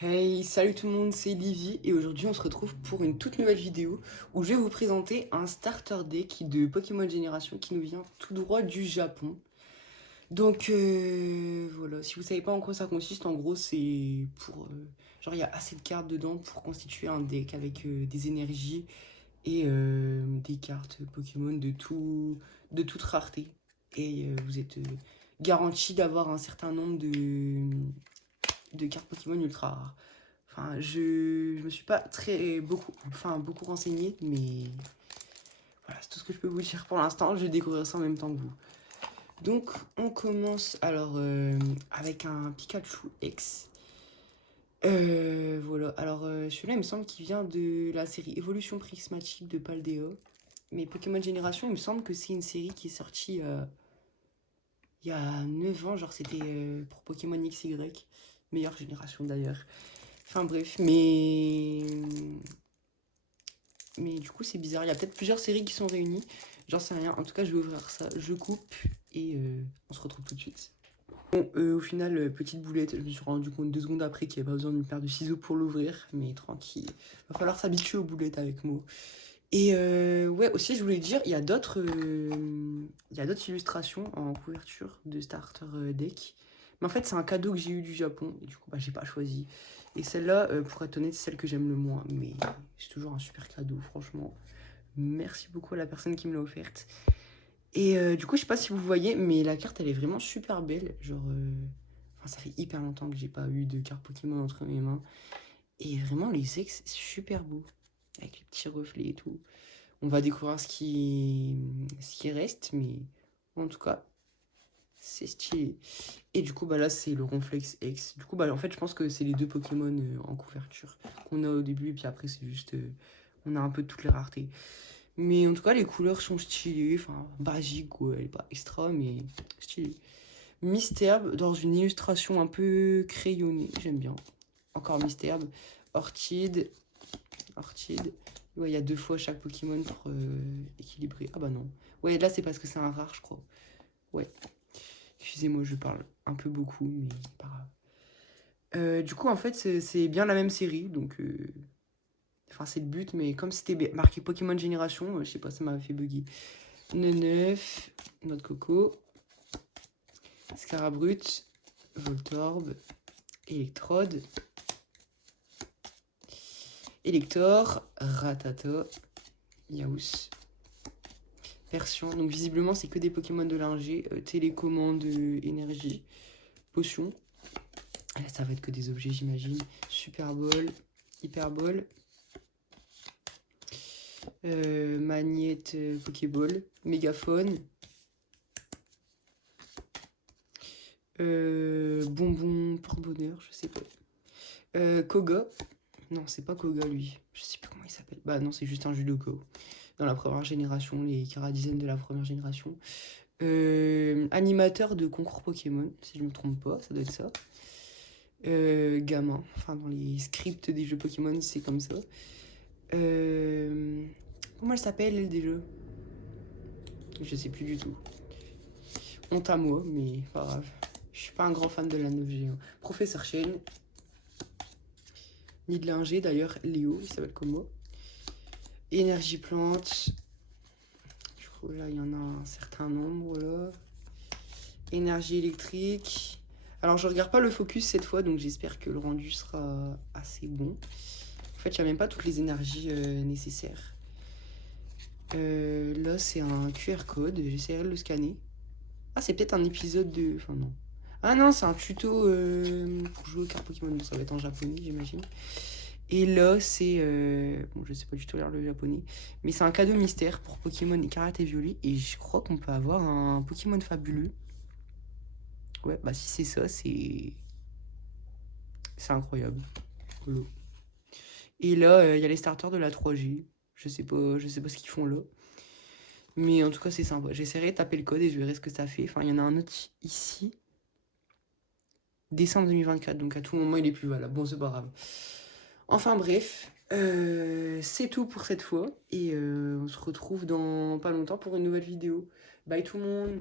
Hey, salut tout le monde, c'est Livy et aujourd'hui on se retrouve pour une toute nouvelle vidéo où je vais vous présenter un starter deck de Pokémon Génération qui nous vient tout droit du Japon. Donc voilà, si vous savez pas en quoi ça consiste, en gros c'est pour... genre il y a assez de cartes dedans pour constituer un deck avec des énergies et des cartes Pokémon de toute rareté. Et vous êtes garanti d'avoir un certain nombre de cartes Pokémon ultra rares. Enfin, je me suis pas beaucoup renseigné, mais voilà, c'est tout ce que je peux vous dire pour l'instant. Je vais découvrir ça en même temps que vous. Donc, on commence alors avec un Pikachu X. Voilà, alors celui-là, il me semble qu'il vient de la série Évolution Prismatique de Paldea. Mais Pokémon Génération, il me semble que c'est une série qui est sortie il y a 9 ans, genre c'était pour Pokémon XY. Meilleure génération d'ailleurs. Enfin bref, mais du coup, c'est bizarre. Il y a peut-être plusieurs séries qui sont réunies. J'en sais rien. En tout cas, je vais ouvrir ça. Je coupe et on se retrouve tout de suite. Bon, au final, petite boulette. Je me suis rendu compte 2 secondes après qu'il n'y avait pas besoin d'une paire de ciseaux pour l'ouvrir. Mais tranquille. Va falloir s'habituer aux boulettes avec moi. Et ouais, aussi, je voulais dire, il y a d'autres illustrations en couverture de starter deck. Mais en fait, c'est un cadeau que j'ai eu du Japon. Et du coup, bah, j'ai pas choisi. Et celle-là, pour être honnête, c'est celle que j'aime le moins. Mais c'est toujours un super cadeau, franchement. Merci beaucoup à la personne qui me l'a offerte. Et du coup, je sais pas si vous voyez, mais la carte, elle est vraiment super belle. Genre, enfin, ça fait hyper longtemps que j'ai pas eu de carte Pokémon entre mes mains. Et vraiment, les ex, c'est super beau. Avec les petits reflets et tout. On va découvrir ce qui reste, mais en tout cas, c'est stylé. Et du coup, bah là, c'est le Ronflex X. Du coup, bah en fait, je pense que c'est les deux Pokémon en couverture qu'on a au début, et puis après, c'est juste. On a un peu de toutes les raretés. Mais en tout cas, les couleurs sont stylées. Enfin, basique, quoi. Elle est pas extra, mais stylée. Mystherbe dans une illustration un peu crayonnée. J'aime bien. Encore Mystherbe. Orchide. Orchide. Ouais, il y a 2 fois chaque Pokémon pour équilibrer. Ah bah non. Ouais, là, c'est parce que c'est un rare, je crois. Ouais. Excusez-moi, je parle un peu beaucoup, mais pas grave. Du coup, en fait, c'est bien la même série, donc... Enfin, c'est le but, mais comme c'était marqué Pokémon Génération, je sais pas, ça m'a fait bugger. Neuf, Noix de Coco, Scarabrut, Voltorb, Electrode, Elector, Ratata, Yaous, Persian. Donc visiblement, c'est que des Pokémon de l'ingé, télécommande, énergie, potion. Là, ça va être que des objets, j'imagine. Super Ball, Hyper Ball, Magnette, Pokéball, Mégaphone, Bonbon porte-bonheur, je sais pas. Koga. Non, c'est pas Koga lui. Je sais plus comment il s'appelle. Bah non, c'est juste un judoka. Dans la première génération, les Karadesign de la première génération. Animateur de concours Pokémon, si je me trompe pas, ça doit être ça. Gamin, enfin dans les scripts des jeux Pokémon, c'est comme ça. Comment elle s'appelle elle déjà? Je sais plus du tout. Honte à moi, mais pas grave. Je suis pas un grand fan de la 9G. Hein. Professeur Chen. Ni de l'ingé d'ailleurs, Léo, il s'appelle comme moi. Énergie plante. Je crois que là, il y en a un certain nombre là. Énergie électrique. Alors, je regarde pas le focus cette fois, donc j'espère que le rendu sera assez bon. En fait, il n'y a même pas toutes les énergies nécessaires. Là, c'est un QR code. J'essaierai de le scanner. Ah, c'est peut-être un épisode de... Enfin, non. Ah non, c'est un tuto pour jouer aux cartes Pokémon. Ça va être en japonais, j'imagine. Et là, c'est... Bon, je sais pas du tout lire le japonais. Mais c'est un cadeau mystère pour Pokémon Écarlate et Violet. Et je crois qu'on peut avoir un Pokémon fabuleux. Ouais, bah si c'est ça, c'est... C'est incroyable. Voilà. Et là, il y a les starters de la 3G. Je sais pas ce qu'ils font là. Mais en tout cas, c'est sympa. J'essaierai de taper le code et je verrai ce que ça fait. Enfin, il y en a un autre ici. Décembre 2024, donc à tout moment, il est plus valable. Bon, c'est pas grave. Enfin bref, c'est tout pour cette fois. Et on se retrouve dans pas longtemps pour une nouvelle vidéo. Bye tout le monde!